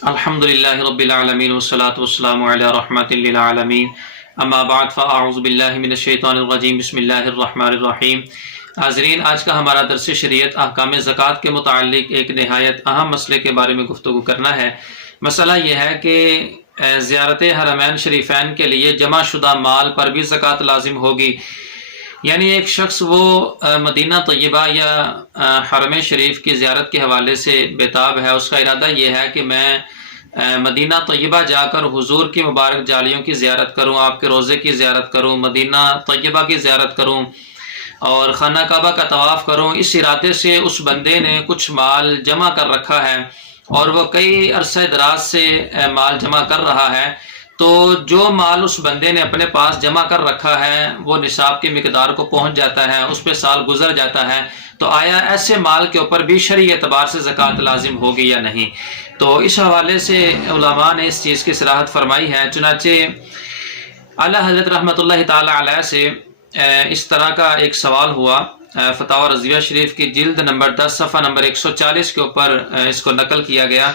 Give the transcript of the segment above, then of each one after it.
الحمدللہ رب العالمین والصلاة والسلام علی رحمت للعالمین اما بعد فاعوذ باللہ من الشیطان الرجیم بسم اللہ الرحمن الرحیم۔ حاضرین، آج کا ہمارا درس شریعت احکام زکوٰۃ کے متعلق ایک نہایت اہم مسئلے کے بارے میں گفتگو کرنا ہے۔ مسئلہ یہ ہے کہ زیارت حرمین شریفین کے لیے جمع شدہ مال پر بھی زکوٰۃ لازم ہوگی، یعنی ایک شخص وہ مدینہ طیبہ یا حرم شریف کی زیارت کے حوالے سے بےتاب ہے، اس کا ارادہ یہ ہے کہ میں مدینہ طیبہ جا کر حضور کی مبارک جالیوں کی زیارت کروں، آپ کے روضے کی زیارت کروں، مدینہ طیبہ کی زیارت کروں اور خانہ کعبہ کا طواف کروں۔ اس ارادے سے اس بندے نے کچھ مال جمع کر رکھا ہے اور وہ کئی عرصہ دراز سے مال جمع کر رہا ہے، تو جو مال اس بندے نے اپنے پاس جمع کر رکھا ہے وہ نصاب کی مقدار کو پہنچ جاتا ہے، اس پہ سال گزر جاتا ہے، تو آیا ایسے مال کے اوپر بھی شرعی اعتبار سے زکوٰۃ لازم ہوگی یا نہیں؟ تو اس حوالے سے علماء نے اس چیز کی صراحت فرمائی ہے۔ چنانچہ اعلیٰ حضرت رحمۃ اللہ تعالی علیہ سے اس طرح کا ایک سوال ہوا، فتاوی رضویہ شریف کی جلد نمبر 10 صفحہ نمبر 140 کے اوپر اس کو نقل کیا گیا۔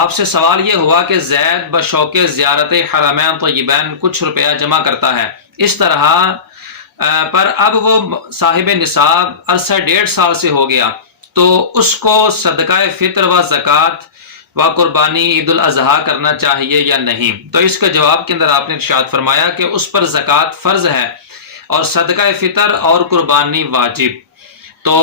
آپ سے سوال یہ ہوا کہ زید بشوق زیارت حرمین طیبین کچھ روپیہ جمع کرتا ہے، اس طرح پر اب وہ صاحب نصاب عرصہ 1.5 سال سے ہو گیا، تو اس کو صدقہ فطر و زکوٰۃ و قربانی عید الاضحیٰ کرنا چاہیے یا نہیں؟ تو اس کے جواب کے اندر آپ نے ارشاد فرمایا کہ اس پر زکوٰۃ فرض ہے اور صدقہ فطر اور قربانی واجب۔ تو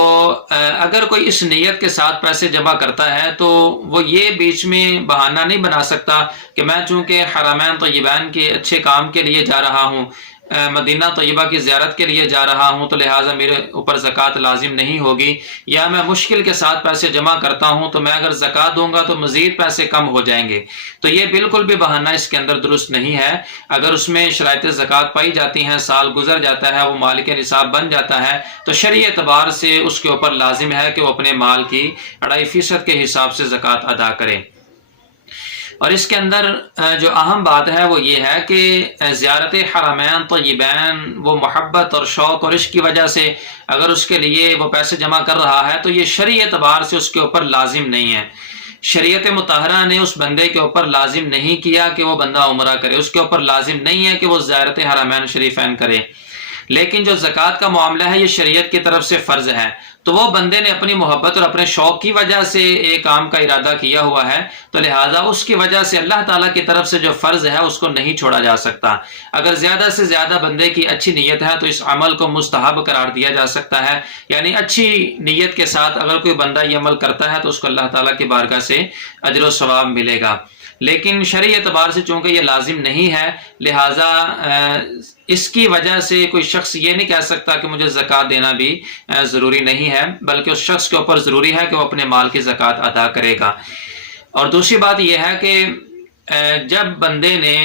اگر کوئی اس نیت کے ساتھ پیسے جمع کرتا ہے تو وہ یہ بیچ میں بہانہ نہیں بنا سکتا کہ میں چونکہ حرمین طیبین کے اچھے کام کے لیے جا رہا ہوں، مدینہ طیبہ کی زیارت کے لیے جا رہا ہوں، تو لہٰذا میرے اوپر زکوٰۃ لازم نہیں ہوگی، یا میں مشکل کے ساتھ پیسے جمع کرتا ہوں تو میں اگر زکوٰۃ دوں گا تو مزید پیسے کم ہو جائیں گے۔ تو یہ بالکل بھی بہانہ اس کے اندر درست نہیں ہے۔ اگر اس میں شرائط زکوٰۃ پائی جاتی ہیں، سال گزر جاتا ہے، وہ مال کے نصاب بن جاتا ہے، تو شرعی اعتبار سے اس کے اوپر لازم ہے کہ وہ اپنے مال کی 2.5% کے حساب سے زکوٰۃ ادا کرے۔ اور اس کے اندر جو اہم بات ہے وہ یہ ہے کہ زیارت حرمین طیبین وہ محبت اور شوق اور عشق کی وجہ سے اگر اس کے لیے وہ پیسے جمع کر رہا ہے تو یہ شرعی اعتبار سے اس کے اوپر لازم نہیں ہے۔ شریعت مطہرہ نے اس بندے کے اوپر لازم نہیں کیا کہ وہ بندہ عمرہ کرے، اس کے اوپر لازم نہیں ہے کہ وہ زیارت حرمین شریفین کرے، لیکن جو زکوٰۃ کا معاملہ ہے یہ شریعت کی طرف سے فرض ہے، تو وہ بندے نے اپنی محبت اور اپنے شوق کی وجہ سے ایک کام کا ارادہ کیا ہوا ہے، تو لہٰذا اس کی وجہ سے اللہ تعالیٰ کی طرف سے جو فرض ہے اس کو نہیں چھوڑا جا سکتا۔ اگر زیادہ سے زیادہ بندے کی اچھی نیت ہے تو اس عمل کو مستحب قرار دیا جا سکتا ہے، یعنی اچھی نیت کے ساتھ اگر کوئی بندہ یہ عمل کرتا ہے تو اس کو اللہ تعالیٰ کی بارگاہ سے اجر و ثواب ملے گا، لیکن شرعی اعتبار سے چونکہ یہ لازم نہیں ہے، لہٰذا اس کی وجہ سے کوئی شخص یہ نہیں کہہ سکتا کہ مجھے زکوٰۃ دینا بھی ضروری نہیں ہے، بلکہ اس شخص کے اوپر ضروری ہے کہ وہ اپنے مال کی زکوٰۃ ادا کرے گا۔ اور دوسری بات یہ ہے کہ جب بندے نے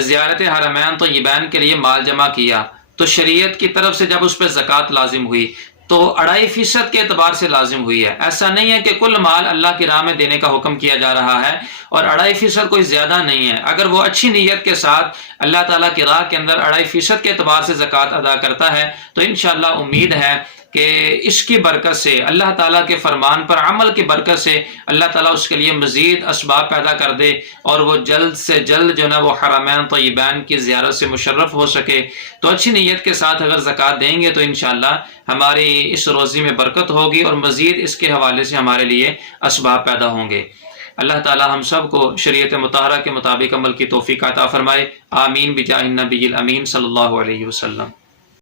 زیارت حرمین طیبین کے لیے مال جمع کیا تو شریعت کی طرف سے جب اس پہ زکوٰۃ لازم ہوئی تو 2.5% کے اعتبار سے لازم ہوئی ہے۔ ایسا نہیں ہے کہ کل مال اللہ کی راہ میں دینے کا حکم کیا جا رہا ہے اور 2.5% کوئی زیادہ نہیں ہے۔ اگر وہ اچھی نیت کے ساتھ اللہ تعالیٰ کی راہ کے اندر 2.5% کے اعتبار سے زکوٰۃ ادا کرتا ہے تو انشاءاللہ امید ہے کہ اس کی برکت سے، اللہ تعالیٰ کے فرمان پر عمل کی برکت سے اللہ تعالیٰ اس کے لیے مزید اسباب پیدا کر دے اور وہ جلد سے جلد جو نا وہ حرمین طیبین کی زیارت سے مشرف ہو سکے۔ تو اچھی نیت کے ساتھ اگر زکوٰۃ دیں گے تو انشاءاللہ ہماری اس روزی میں برکت ہوگی اور مزید اس کے حوالے سے ہمارے لیے اسباب پیدا ہوں گے۔ اللہ تعالیٰ ہم سب کو شریعت مطہرہ کے مطابق عمل کی توفیق عطا فرمائے، آمین بجاہ النبی الامین صلی اللہ علیہ وسلم۔